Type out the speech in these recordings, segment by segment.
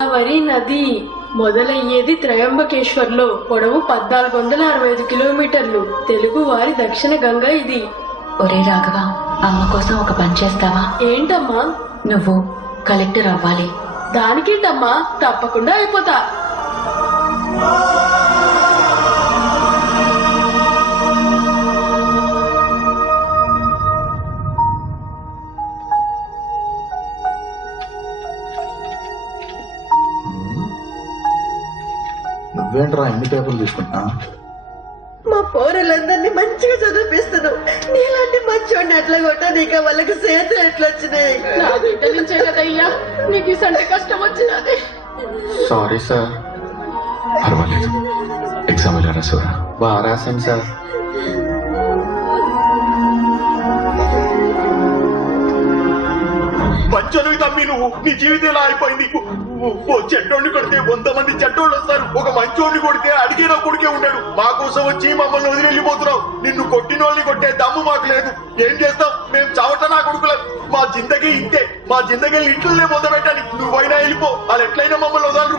గోదావరి నది మొదలయ్యేది త్రయంబకేశ్వర్లో. పొడవు 1465 కిలోమీటర్లు. తెలుగు వారి దక్షిణ గంగ ఇది. ఒరే రాఘవ, అమ్మ కోసం ఒక పని చేస్తావా? ఏంటమ్మా? నువ్వు కలెక్టర్ అవ్వాలి. దానికేంటమ్మా, తప్పకుండా అయిపోతా. నువ్వేంట్రా ఎన్ని పేపర్లు తీసుకుంటా? మా పౌరులందరినీ మంచిగా చదివిపిస్తున్నావు. నీలాంటి మంచోడిని ఎట్లా కొట్టా నీకు వాళ్ళకి చేతులు ఎట్లా వచ్చినాయి? నా బిడ్డ నుంచే కదయ్యా నీకు ఇసంటి కష్టం వచ్చినది. Sorry sir. పర్వాలేదు, ఎగ్జామ్ ఎలా రాసారా? బాగా రాశాను సార్. మంచోనివి తమ్మి నువ్వు. నీ జీవితం ఎలా అయిపోయింది? ఓ చెడ్డోడిని కొడితే 100 మంది చెడ్డోళ్ళు వస్తారు. ఒక మంచోడిని కొడితే అడిగిన కొడుకే ఉండడు. మా కోసం వచ్చి మమ్మల్ని వదిలి వెళ్ళిపోతున్నావు. నిన్ను కొట్టిన వాళ్ళని కొట్టే దమ్ము మాకు లేదు. ఏం చేస్తాం? మేము చావట నా కొడుకులం. మా జిందగీ ఇంతే. మా జిందగీ ఇంట్లోనే మొదలుపెట్టాలి. నువ్వైనా వెళ్ళిపో, వాళ్ళు ఎట్లయినా మమ్మల్ని వదలరు.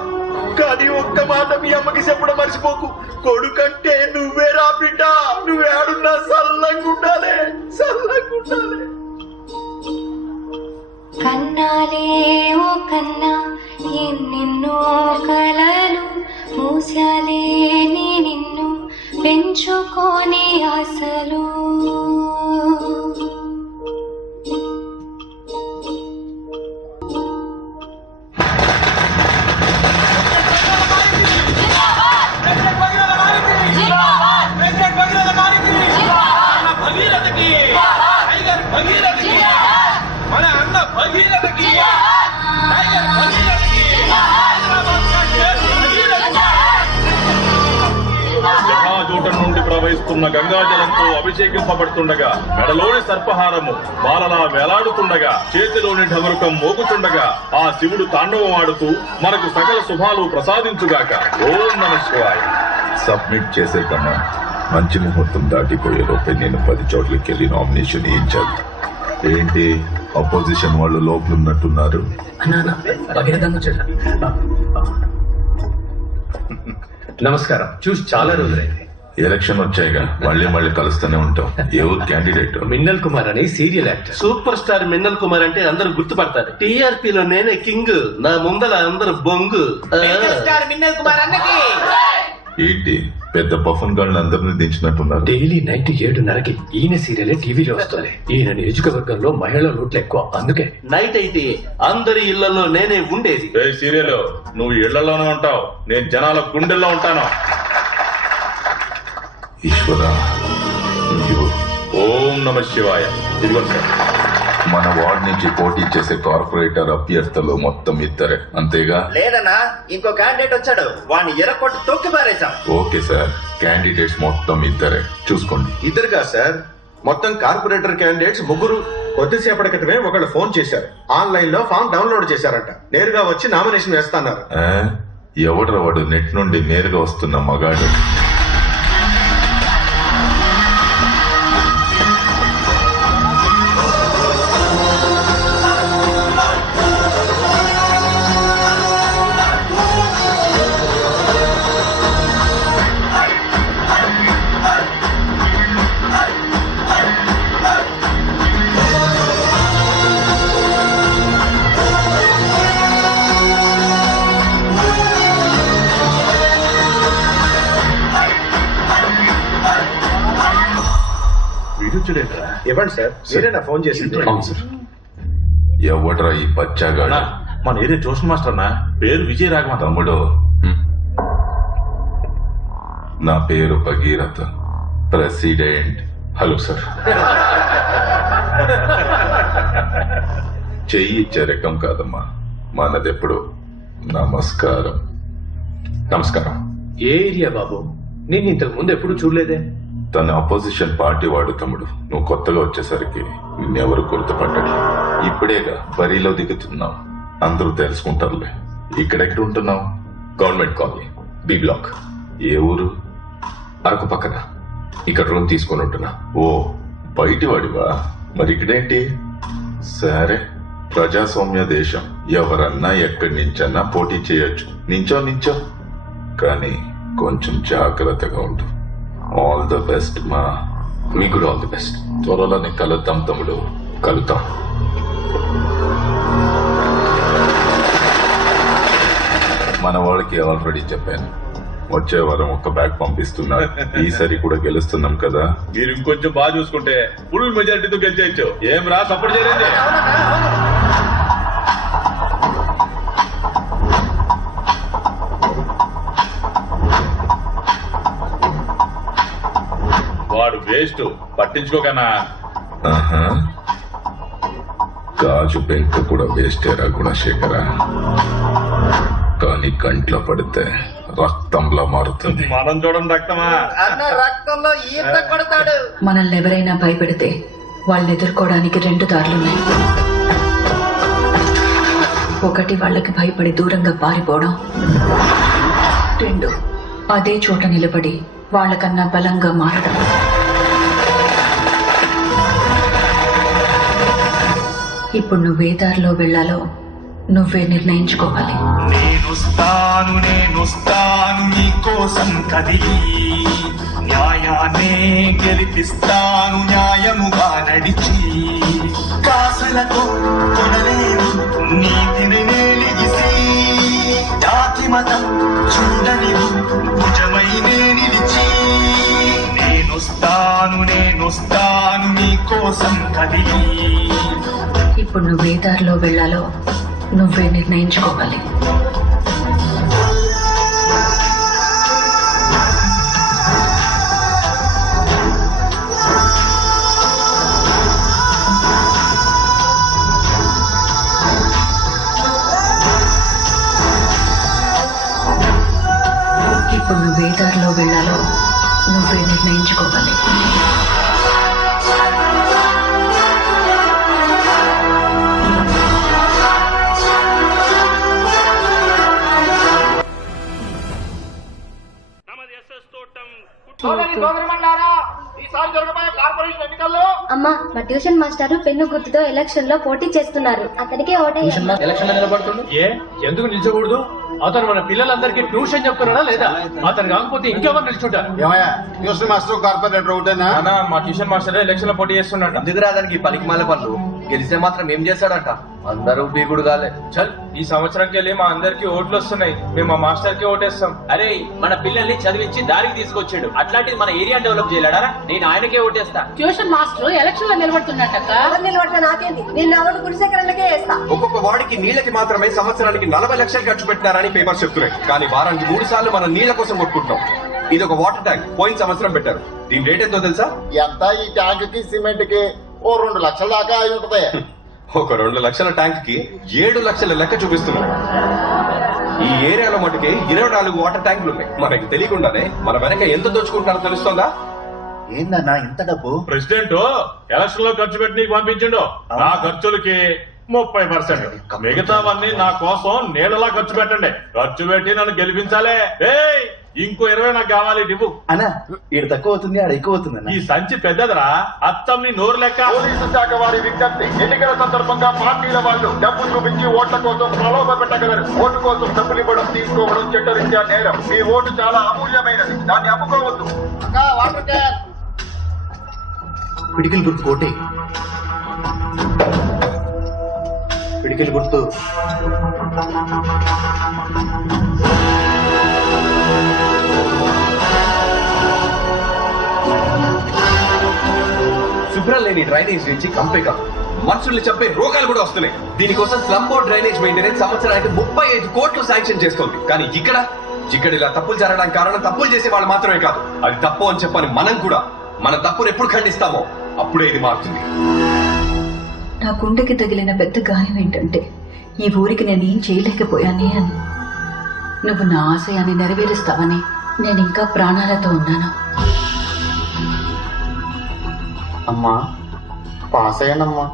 కానీ ఒక్క మాట మీ అమ్మకి చెప్పడం మర్చిపోకు. కొడుకంటే నువ్వే రా బిడ్డ. నువ్వేడున్నా సల్లంగా ఉండాలి, సల్లంగా ఉండాలి. కన్నాలే ఓ కన్నా, ఎన్నెన్నో కలలు మూసాలే నీ నిన్ను పెంచుకోని ఆశలు. నుండి ప్రవహిస్తున్న గంగాజలంతో అభిషేకింపబడుతుండగా, మెడలోని సర్పహారము బాలలా వేలాడుతుండగా, చేతిలోని ఢమరుకం మోగుతుండగా, ఆ శివుడు తాండవం ఆడుతూ మనకు సకల శుభాలు ప్రసాదించుగాక. ఓం నమః శివాయ. సబ్మిట్ చేసే కన్నా మంచి ముహూర్తం దాటిపోయే లోపే నేను 10 చోట్లకి వెళ్ళి నామినేషన్ వేయించాలి. ఏంటి అపోజిషన్ వాళ్ళు లోపలున్నట్టున్నారు? నమస్కారం. చూసి చాలా రోజులైంది. ఎలక్షన్ వచ్చాయిగా, మళ్ళీ కలుస్తూనే ఉంటాం. ఏ ఊరు క్యాండిడేట్? మిన్నల్ కుమార్ అని serial actor. Super star Minnal Kumar అంటే అందరూ గుర్తుపడతారు. టీఆర్పీలో నేనే కింగ్, నా ముందల అందరు బొంగు. మిన్నల్ కుమార్ అన్నకి ఏంటి పెద్ద పఫన్ గాళ్ళని అందరినీ దించినట్టున్నారు? డైలీ నైట్ 7:30కి ఈయన సీరియల్ టీవీలో వస్తుంది. ఈయన నియోజకవర్గంలో మహిళల ఓట్లు ఎక్కువ, అందుకే నైట్ అయితే అందరి ఇళ్లలో నేనే ఉండేది. సీరియల్ నువ్వు ఇళ్లలోనే ఉంటావు, నేను జనాల గుండెల్లో ఉంటాను. ఈశ్వర, ఓం నమః శివాయ. ఇదిగోండి సార్. మన వార్డ్ నుంచి పోటీ చేసే కార్పొరేటర్ అభ్యర్థులు మొత్తం ఇద్దరే, అంతేగా? లేదన్నా, ఇంకో క్యాండిడేట్ వచ్చాడు. వాడిని ఎరకొట్టి తొక్కి పారేశాం. ఓకే సార్, క్యాండిడేట్స్ మొత్తం ఇద్దరే, చూసుకోండి. ఇద్దరుగా సార్, మొత్తం కార్పొరేటర్ క్యాండిడేట్స్ 3. కొద్దిసేపటి క్రితమే ఒకళ్ళు ఫోన్ చేశారు. ఆన్లైన్ లో ఫామ్ డౌన్లోడ్ చేశారంట. నేరుగా వచ్చి నామినేషన్ వేస్తున్నారు. ఎవడ్రా వాడు నెట్ నుండి నేరుగా వస్తున్న మగాడు? ఇవ్వండి సార్, మీరేనా ఫోన్ చేసింది? అవును సార్. ఎవడ్రా ఈ బచ్చాగాడు? మన ఏరియా ట్యూషన్ మాస్టర్ అన్న, పేరు విజయ రాఘవ. తమ్ముడు, నా పేరు భగీరథ, ప్రెసిడెంట్. Hello sir. చెయ్యి ఇచ్చే రకం కాదమ్మా, మనదెప్పుడు నమస్కారం. నమస్కారం. ఏ ఏరియా బాబు? నేను ఇంతకు ముందు ఎప్పుడు చూడలేదే. తన అపోజిషన్ పార్టీ వాడు తమ్ముడు. నువ్వు కొత్తగా వచ్చేసరికి నిన్నెవరు గుర్తుపట్టడు. ఇప్పుడేగా బరిలో దిగుతున్నావు, అందరూ తెలుసుకుంటారులే. ఇక్కడెక్కడ ఉంటున్నావు? Government colony, B block. ఏ ఊరు? అరకు పక్కన. ఇక్కడ రూమ్ తీసుకొని ఉంటున్నా. ఓ, బయటి వాడివా? మరి ఇక్కడేంటి? సరే, ప్రజాస్వామ్య దేశం. ఎవరన్నా ఎక్కడి నుంచన్నా పోటీ చేయొచ్చు. నించో కానీ కొంచెం జాగ్రత్తగా ఉండు. ఆల్ ద బెస్ట్ మా. మీకు కూడా ఆల్ ది బెస్ట్. త్వరలోనే కలుద్దాం తమ్ముడు, కలుద్దాం. మన వాళ్ళకి ఆల్రెడీ చెప్పాను, వచ్చే వారం ఒక బ్యాగ్ పంపిస్తున్నారు. ఈసారి కూడా గెలుస్తున్నాం కదా. మీరు ఇంకొంచెం బాగా చూసుకుంటే ఫుల్ మెజారిటీతో గెలిచేయచ్చు. ఏం రా సపోర్ట్ చేయండి. వాడు వేస్ట్, పట్టించుకోకనా. ఆహా, గాజు పెంక కూడా వేస్టేరా గుణశేఖర. కానీ కంట్లో పడితే రక్తంలా మారుతుంది. మనం చూడండి రక్తమా. రక్తంలో ఈత కొడతాడు. మనల్ని ఎవరైనా భయపెడితే వాళ్ళని ఎదుర్కోవడానికి 2 దారులున్నాయి. ఒకటి వాళ్ళకి భయపడి దూరంగా పారిపోవడం, 2 అదే చోట నిలబడి వాళ్ళకన్నా బలంగా మారడం. ఇప్పుడు నువ్వే దారిలో వెళ్లాలో నువ్వే నిర్ణయించుకోవాలి. నేనొస్తాను నీ కోసం కదిలి, న్యాయాన్నే గెలిపిస్తాను న్యాయముగా నడిచి. కాసులతో కొనలేను నీతిని నేలిగిసి, జాతి మతం చూడని భుజమై నిలిచి. నేనొస్తాను నీ కోసం కదిలి. ఇప్పుడు నువ్వే దారిలో వెళ్లాలో నువ్వే నిర్ణయించుకోవాలి. ఇప్పుడు నువ్వే దారిలో వెళ్లాలో నువ్వే నిర్ణయించుకోవాలి. అమ్మా, మా ట్యూషన్ మాస్టర్ పెన్ను గుర్తుతో ఎలక్షన్ లో పోటీ చేస్తున్నారు. అతనికే ఓటేయాలి. ఎలక్షన్ నిలబడుతుండు. ఎందుకు నిల్చకూడదు? అతను మన పిల్లలందరికీ ట్యూషన్ చెప్తున్నాడా లేదా? అతను కాకపోతే ఇంకెవరు నిల్చుంటారు? ట్యూషన్ మాస్టర్ కార్పొరేటర్ ఒకటేనా? మా ట్యూషన్ మాస్టర్ ఎలక్షన్ లో పోటీ చేస్తున్నాడు. ఎందుకు రాదానికి పలికిమాల పనులు? గెలిస్తే మాత్రం ఏం చేస్తాడంట? అందరూ బీగుడు కాలే. చల్, ఈ సంవత్సరంకి వెళ్ళి మా అందరికి ఓట్లు వస్తున్నాయి. మేము మా మాస్టర్ కి ఓటేస్తాం. అరే, మన పిల్లల్ని చదివించి దారికి తీసుకొచ్చాడు. అట్లాంటిది మన ఏరియా డెవలప్ చేయలేడా? నేను ఆయనకే ఓటేస్తా. ట్యూషన్ మాస్టర్ ఎలక్షన్ లో నిలబడుతున్నట్ట. నిలబడితే నాకేంది? నేను ఎవరు గుడిసెకరణకే వేస్తా. ఒక్కొక్క వాడికి నీళ్ళకి మాత్రమే సంవత్సరానికి 40 లక్షలు ఖర్చు పెట్టారని పేపర్స్ చెప్తున్నాయి. కానీ వారానికి 3 సార్లు మనం నీళ్ల కోసం కొట్టుకుంటున్నాం. ఇది ఒక వాటర్ ట్యాంక్. పోయిన సంవత్సరం పెట్టారు. దీని రేట్ ఎంతో తెలుసా? ఎంత? ఈ ట్యాంక్ కి సిమెంట్ కి ఓ 2 లక్షల దాకా అయి ఉంటది. ఒక 2 లక్షల ట్యాంక్ కి 7 లక్షల లెక్క చూపిస్తున్నాం. ఈ ఏరియాలో మటుకే 24 వాటర్ ట్యాంకులు ఉన్నాయి. మనకి తెలియకుండానే మన వెనక ఎంత దోచుకుంటారో తెలుస్తుందా? ఏందన్నా ఇంత డబ్బు? ప్రెసిడెంట్ ఎలక్షన్ లో ఖర్చు పెట్టి నీకు పంపించిండు. నా ఖర్చులకి 30%, మిగతావన్నీ నా కోసం నీళ్ళలా ఖర్చు పెట్టండి. ఖర్చు పెట్టి నన్ను గెలిపించాలే. ఏయ్, ఇంకో 20 నాకు కావాలి. ఇవ్వు అన్నా. ఈడ తక్కువ అవుతుంది, ఆడ ఎక్కువ అవుతుంది. ఈ సంచి పెద్దదిరా, అత్తం నీ నోరు లెక్క. పోలీసు శాఖ వారి విజ్ఞప్తి. ఎన్నికల సందర్భంగా పార్టీల వాళ్ళు డబ్బు చూపించి ఓట్ల కోసం ప్రలోభ పెట్టగలరు. ఓటు కోసం డబ్బులు ఇవ్వడం, తీసుకోవడం చట్టరీత్యా నేరం. మీ ఓటు చాలా అమూల్యమైనది, దాన్ని అమ్ముకోవద్దు. పిడికిలు గుర్తు కోటి. పిడికిలు గుర్తు. శుభ్రం లేని డ్రైనేజ్ నుంచి కంపే కాదు, మనుషుల్ని చంపే రోగాలు కూడా వస్తున్నాయి. దీనికోసం స్లమ్ బోర్డ్ డ్రైనేజ్ మెయింటెనెన్స్ సంవత్సరానికి 35 కోట్లు శాంక్షన్ చేస్తోంది. కానీ ఇక్కడ ఇలా తప్పులు జరగడానికి కారణం తప్పులు చేసే వాళ్ళు మాత్రమే కాదు. అది తప్పు అని చెప్పని మనం కూడా మన తప్పును ఎప్పుడు ఖండిస్తామో అప్పుడే ఇది మారుతుంది. నా గుండెకి తగిలిన పెద్ద గాయం ఏంటంటే ఈ ఊరికి నేనేం చేయలేకపోయానే అని. నువ్వు నా ఆశయాన్ని నెరవేరుస్తావని నేను ఇంకా ప్రాణాలతో ఉన్నాను. అమ్మా, పాస్ అయ్యానమ్మా.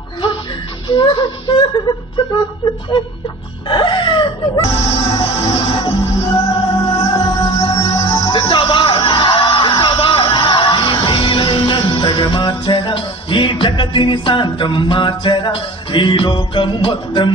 జిందాబాద్, జిందాబాద్. మార్చరా ఈ జగతిని శాంతం మార్చరా ఈ లోకము మొత్తం